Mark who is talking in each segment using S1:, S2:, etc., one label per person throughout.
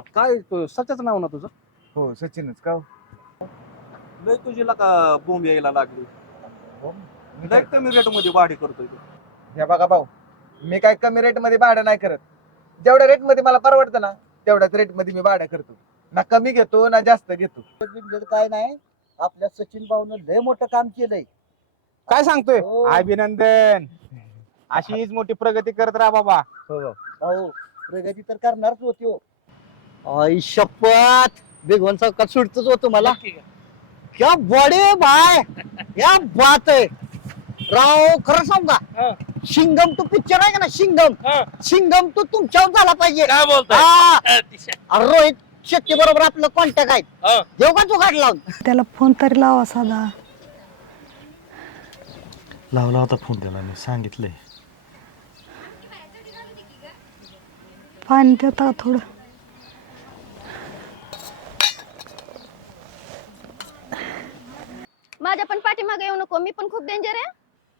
S1: काय तो सच्याचं नाव ना तुझं?
S2: हो सचिनच. का हो?
S1: लय तुझी का बोंब यायला लागली?
S2: मी
S1: लय
S2: काय-
S1: कमी रेटमध्ये भाडे करतोय तू.
S2: हे बघा भाऊ मी काय कमी रेटमध्ये भाडं नाही करत. जेवढ्या रेटमध्ये मला परवडतं ना तेवढ्याच रेटमध्ये मी भाडं करतो. ना कमी घेतो ना जास्त घेतो.
S3: काय नाही आपल्या सचिन भाऊनं लय मोठं काम केलंय.
S4: काय सांगतोय?
S3: हो.
S4: अभिनंदन. अशीच मोठी प्रगती करत राहा बाबा.
S3: भाऊ प्रगती तर करणारच होती हो. आई शपथ. बेगवन चौकात सुटतच होतो मला क्या बॉडी भाय. क्या बात आहे. राव खरं सांगू का? शिंगम तू पिक्चर आहे का ना शिंगम. शिंगम तू तुमच्यावर झाला पाहिजे.
S5: काय बोलताय?
S3: हा.
S5: अतिशय.
S3: अरे रोहित शेट्टी बरोबर आपलं कॉन्टॅक्ट आहे देऊ का तू गाठ लावून?
S6: त्याला फोन तरी लावा साधा.
S7: लावला होता फोन त्याला मी सांगितलंय.
S6: पाणी देता थोडं.
S8: माझ्या पण पाठीमागे येऊ नको. मी पण खूप डेंजर आहे.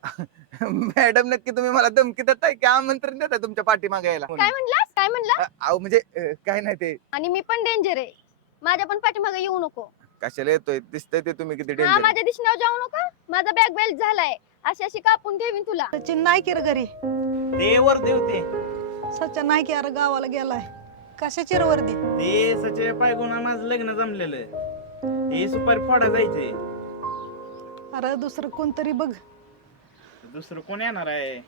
S2: मॅडम नक्की तुम्ही मला धमकी देताय की आमंत्रण देताय तुमच्या पाठीमागे यायला?
S8: काय म्हणलास? काय म्हणला
S2: अहो म्हणजे अ, काय नाही ते.
S8: आणि मी पण डेंजर आहे. माझ्या पण पाठीमागे येऊ नको.
S2: कशाला येतोय? दिसतंय ते तुम्ही किती
S8: हा
S2: डेंजर
S8: माझ्या दिशेवर जाऊ नका. माझा बॅग बेल्ट झालाय. अशी अशी कापून ठेवीन तुला.
S6: सचिन नाही की रे घरी
S5: ते. वर देवते
S6: सचिन नाही की अरे गावाला गेलाय. कशाची रे वर्दी
S5: ते सचे पायगुणा माझं लग्न जमलेलं हे सुपारी फोडा जायचे
S6: अरे दुसरं कोणतरी बघ.
S5: दुसरं कोण येणार आहे?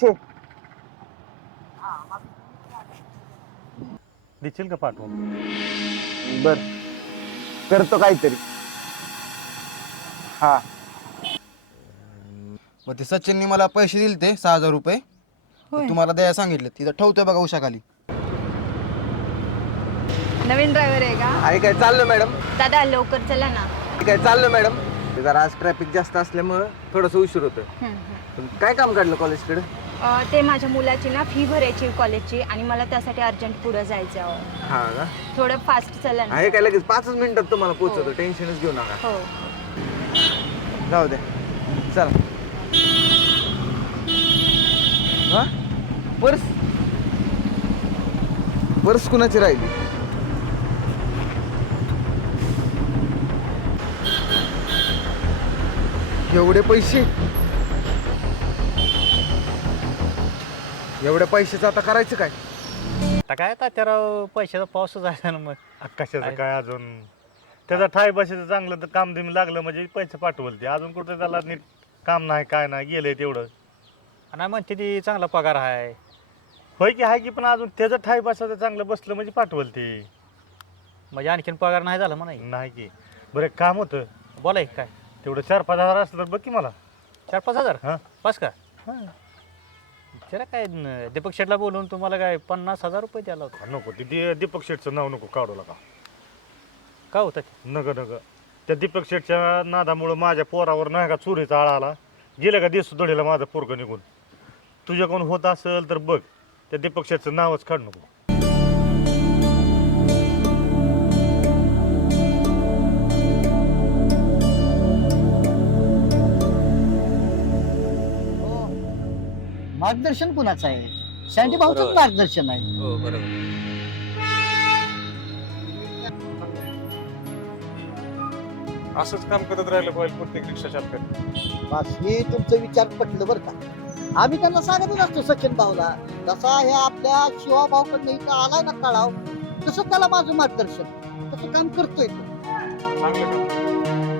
S2: पैसे.
S7: देशील का पाठवून?
S2: बर. करतो काहीतरी. हा.
S9: मग ते सचिनने मला पैसे दिले ते सहा हजार रुपये.
S6: होय.
S9: तुम्हाला द्यायला सांगितले तिथं ठेवतोय बघा उशाखाली.
S8: नवीन ड्रायव्हर आहे का?
S2: आहे काय चाललं मॅडम?
S8: दादा लवकर चला ना.
S2: काय चाललं मॅडम? जरा आज ट्रॅफिक जास्त असल्यामुळं थोडस उशीर होतं पण काय काम काढलं कॉलेजकडे
S8: ते माझ्या मुलाची ना फी भरायची कॉलेजची आणि मला त्यासाठी अर्जंट पुढे जायचं आहे
S2: हा का?
S8: थोडं फास्ट चला ना.
S2: आहे काय लगेच? पाचच मिनिटात तुम्हाला पोहोचवतो. टेन्शनच घेऊ नका.
S8: हो.
S2: जाऊ द्या चला. हा? पर्स. पर्स कुणाची राहिली? एवढे पैसे? एवढ्या पैशाचं आता करायचं काय?
S4: आता काय तात्याराव पैशाचा पाऊसच आहे ना मग.
S7: कशाचं काय? अजून? त्याचा ठाय बसायचं चांगलं तर काम तुम्ही लागलं म्हणजे पैसे पाठवल ते अजून कुठं त्याला नीट काम नाही काय नाही गेलंय तेवढं.
S4: आणि म्हणते ती चांगला पगार आहे.
S7: होय की हाय की पण अजून त्याचं ठाय बसायचं चांगलं बसलं म्हणजे पाठवल ते
S4: म्हणजे आणखीन पगार नाही झाला म्हणा
S7: नाही की. बरं एक काम होतं.
S4: बोलाय काय.
S7: तेवढं चार पाच हजार असलं तर बघ की मला.
S4: चार पाच हजार?
S7: हा.
S4: पाच का? जरा काय न- दीपक शेटला बोलून तुम्हाला काय पन्नास हजार रुपये द्यायला होतं?
S7: नको ते दि- दीपक शेठचं नाव नको काढू का
S4: का होतं
S7: नग नग. त्या दीपक शेठच्या नादामुळं माझ्या पोरावर नाही का चोरीचा आळा आला? गेलं का दिवस दडीला माझं पोरग निघून? तुझ्याकडून होत असेल तर बघ त्या दीपक शेठचं नावच काढ नको.
S3: मार्गदर्शन कुणाचं आहे? सँडी भाऊचं
S1: बरोबर.
S3: मार्गदर्शन आहे.
S1: हो बरोबर.
S10: असंच काम करत राहिलं पाहिजे प्रत्येक रिक्षा चालकाने.
S3: बस हे तुमचं विचार पटलं बरं का? आम्ही त्यांना सांगतच असतो सचिन भाऊला जसा हे आपल्या शिवा भाऊकडनं इथं आलाय ना कळाव. तसं त्याला माझं मार्गदर्शन. तसं काम करतोय तो.
S10: चांगलं काम.